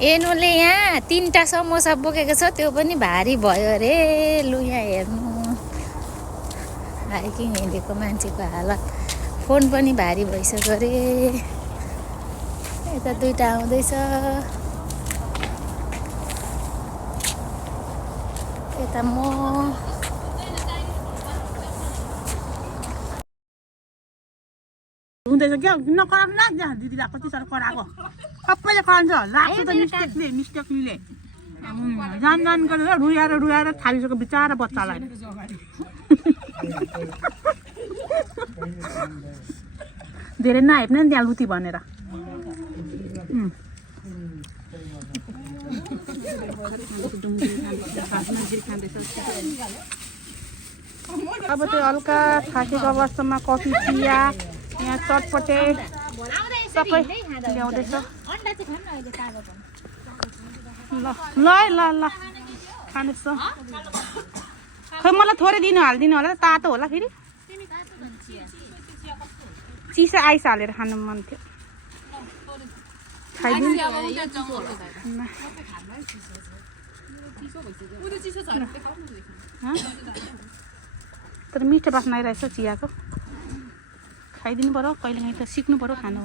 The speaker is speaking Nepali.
एनुले यहाँ 3टा समोसा बोकेको छ, त्यो पनि भारी भयो अरे। लु यहाँ हेर्नु, हाइकिङ हिँडेको मान्छेको हालत। फोन पनि भारी भइसक्यो अरे। यता 2टा आउँदैछ, यता म। हुँदैछ क्या नकराउनु न त्यहाँ दिदीलाई कति साह्रो कराएको सबैले कराउँछ लाग्छ त मिस्टेकले जान गरेर रुयाएर थालिसक्यो बिचारा बच्चालाई धेरै नहेप्ने नि त्यहाँ लुती भनेर अब त्यो हल्का थाकेको अवस्थामा कफी चिया यहाँ चटपटे सबै ल्याउँदैछ। ल ल ल खानुहोस् त। खै मलाई थोरै हालिदिनु होला, तातो होला फेरि। चिसो आइस हालेर खानु मन थियो। खाइदिनु तर मिठो बास्ना आइरहेछ चियाको। खाइदिनु पर्यो, कहिलेकाहीँ त सिक्नु पर्यो खानु।